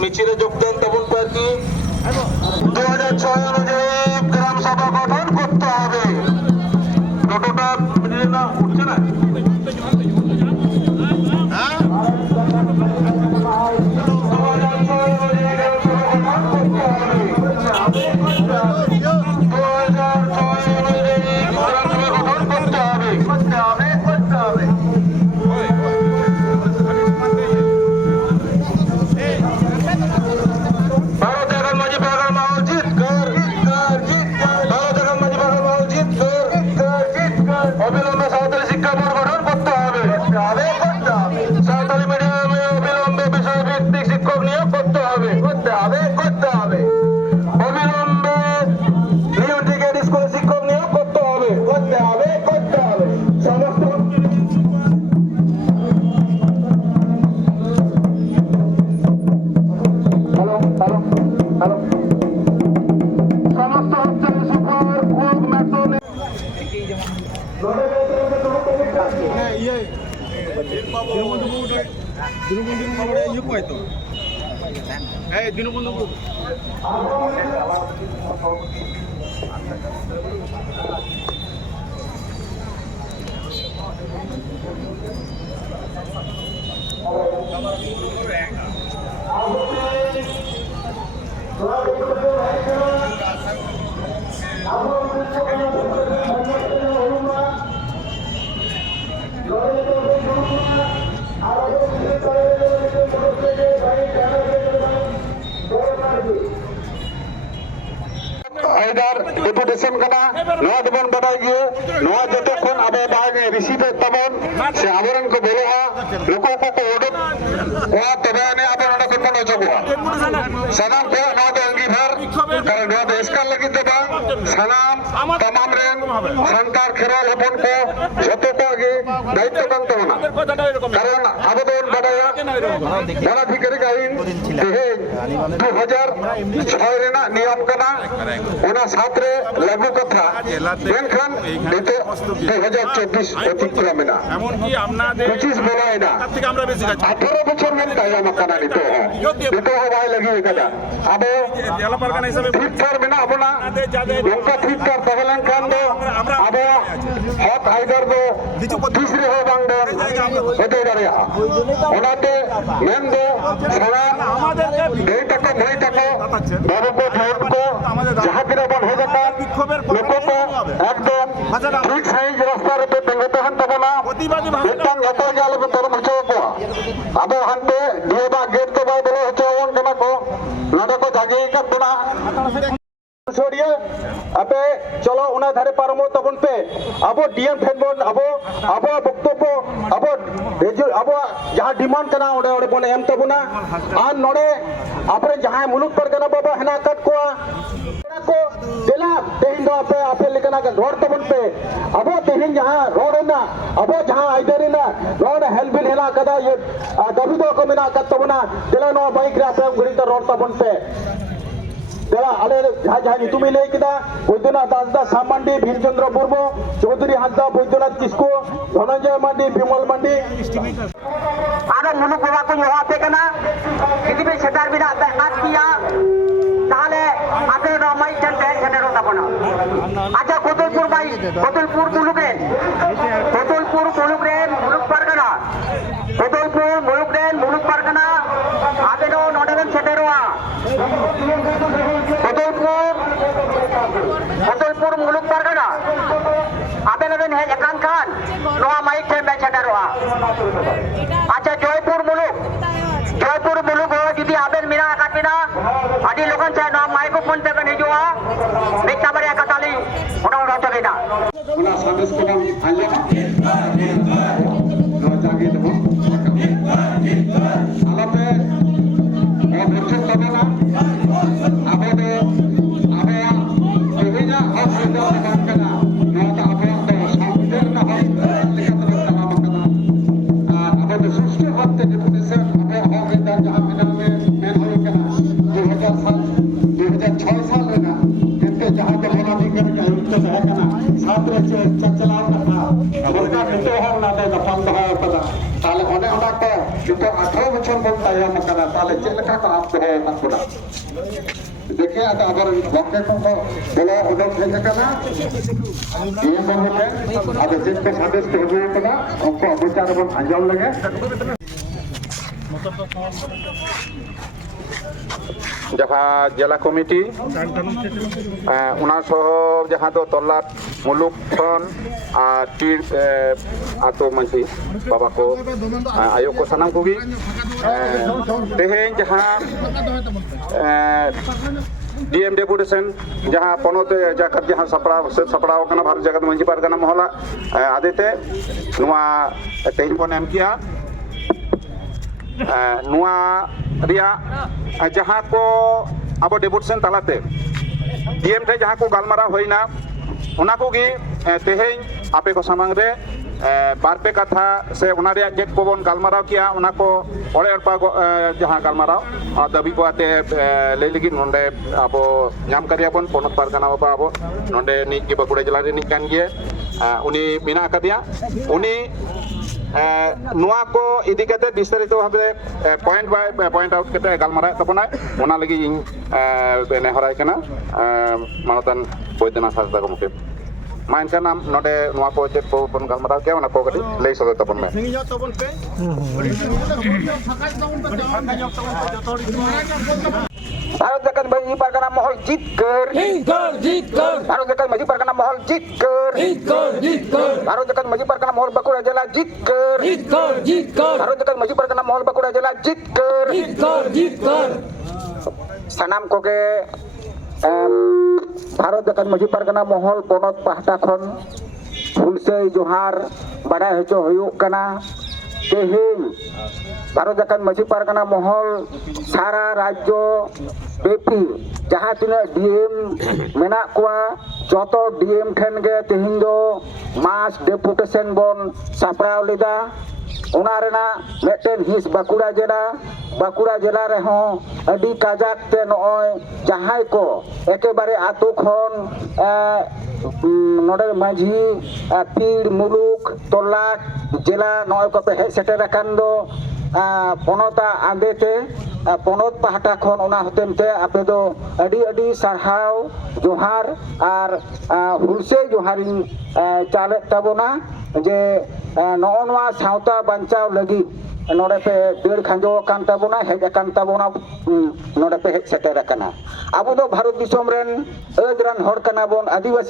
মিছিলে যোগ দেন তেমন প্রার্থী 2006 অনুযায়ী গ্রাম সভা গঠন করতে হবে। টোটোটা না উঠছে না। डेपुटेशन करना बड़ा गए जो अब रिसीव तबन से आवरण को बोलो लोगों को उड़ो तब सानाम पे अंगीभार कारण एसकार लगे सानाम तमाम सानतार खेराल हपन को जो को आगे दायित्व कान तबना कारण अब बड़ा गणाधिकारिक आईन 2006 नियम करना साथरे लागू कथा मेनखान नितो 2024 अतिक्रम ना 25 बोला है ना 18 বছর में ताया मकाना नितो हो भाई लगी कदा अब फ्लिपकार्ट में ना अपना उनका फ्लिपकार्ट पहलन खान दो अब हॉट हाइडर दो तीसरे हो बांग दो होते डरे ओनाते मेन दो सारा दे तक नहीं तक बाबू को छोड़ को जहां की बन हो जाता लोगों को एकदम ठीक साइज रास्ता पे तंगते हन तबना बेतन गतो जाल पे तरम हो को अब हनते दिएबा गेट तो बाय बोलो होचोन कना को नडा को जागी करतना छोड़िए अबे चलो उना धारे पारमो तबन पे अब डीएम फेनबन अब बक्तव्य अब जहां डिमांड करना ओडे ओडे बन एम तबना आर नडे आपरे जहां मुलुक परगना बाबा हना कट को देला तेहिन दो आपे लेकना का रोड तबन पे अब तेहिन जहां रोड ना अब जहां आइदरिना रोड हेल्बिल हेला कदा ये दबी दो को मिना कत तबना देला नो बाइक रे आपे गुड़ी तो रोड तबन पे देला आले जहां नितुम ले किदा बैद्यनाथ दासदा सामंडी भीमचंद्र मुर्मू चौधरी हांसदा बैद्यनाथ किस्को धनंजय मांडी विमल मांडी आरो मुलुक बाबा को यहाँ पे कना किसी भी क्षेत्र में आज किया ताले आते रामाई चंद क्षेत्र होता बना अच्छा कोतुलपुर भाई कोतुलपुर मुलुक परगना कोतुलपुर मुलुक परगना आते नो नोडल क्षेत्र हुआ कोतुलपुर मुलुक परगना आते नबेन है एकांत खान नोआ माइक थे मैं क्षेत्र हुआ अच्छा जयपुर मुलुक हो जुदी आबेन मिना काटिना आदि लोगन चाहे ना माइको फोन पे बने जो बेटा बड़े कताली उना रोचबेना उना संदेश को आंजमा ना जागे दो आलापे ए बुझे तबना आबे तेहिना हक से काम करना ना ता आबे तो संविधान ना हक लेकर तमाम करना आबे सृष्टि हक ते डेपुटेशन जहां मेन हो गया 2006 साल लेना इनके जहां के बोला भी करके आयुक्त है ना छात्र चलाव ना बड़का मिटो हो ना दे दफन दहा पता ताले ओने ओना को तो 18 बछर ᱵᱚᱱ ᱛᱟᱭᱚᱢ ᱟᱠᱟᱱᱟ ᱛᱟᱦᱚᱞᱮ ᱪᱮᱫ ᱞᱮᱠᱟ ᱠᱚ ᱟᱯ ᱫᱚᱦᱚ ᱟᱠᱟᱫ ᱵᱚᱱᱟ देखिए ada abar waktu itu bola udah selesai kan? Iya bahkan ada jenis hadis terhubung kan? Engkau bicara pun anjal lagi. जहाँ जिला कमिटी जहाँ तो तलाट मुलुक खन टीर आतो मंत्री बाबा को आयोग को सनाम को भी तेहें जहाँ डीएम डेपुटेशन जहाँ पनोत जाकर जहाँ सपड़ाव करना भारत जगत मंजी पारगना मोहला आदेते नुआ तेहें को नेम किया नुआ रिया जहाँ को अब डेपुटेशन तालाते डीएम थे जहाँ को गालमारा होइना उना को गी तेहें आपे को सामांग रे बारपे कथा से उना रिया जेट को बन गालमारा किया उना को ओले अरपा जहाँ गालमारा दाबी को आते ले लगी नोंडे आपो नाम करिया पन पोनत पारगना बाबा आपो नोंडे नी के बकुड़े जिला रे नी कान गे उनी मिना कदिया उनी नुआ को इदी कते विस्तारित भावे पॉइंट आउट कते गालमारा तबना ओना लगी इन बेने हराय कना मानतन बैद्यनाथ हांसदा को मुके माइन का नाम नोडे नुआ को चेक को बन गालमारा के ओना को कटी लई सदर तबन में भारत जगत मंजी पारगना महल जीतकर भारत जगत मंजी पारगना महल जीतकर भारत जगत मंजी पारगना महल बांकुड़ा जिला जीतकर भारत जगत मंजी पारगना महल बांकुड़ा जिला जीतकर सनाम को के भारत जगत मंजी पारगना महल पोनत पाहटा खन फुलसे जोहार बड़ा हेचो हुयुग कना तेहें भारत जगत मंजी पारगना महल सारा राज्य बेपी जहाँ तीना डीएम मेना कुआ जोतो डीएम ठेन गे तेहिं दो मास डेपुटेशन बन सापड़ाव लेदा उना रेना मेटेन हिस बांकुड़ा जिला रे हों अडी काजाक ते नॉय जहाँ को एकेबारे आतो खन नोडे माझी पीर मुलुक तलाट जिला नॉय को पे हेज सेटेर अकान दो पनोता आंदेते पनोत पाहटा खन उना हतेमते आपे दो अडी अडी सारहाव जोहार आर हुलसे जोहारिन चाले ताबोना जे नॉनवा सावता बंचाव लगी नोडे पे देड़ खांजो कान ताबोना हेज अकान ताबोना नोडे पे हेज सेटेर अकाना आबो दो भारत दिसोम रेन अजरान हर कना बोन आदिवासी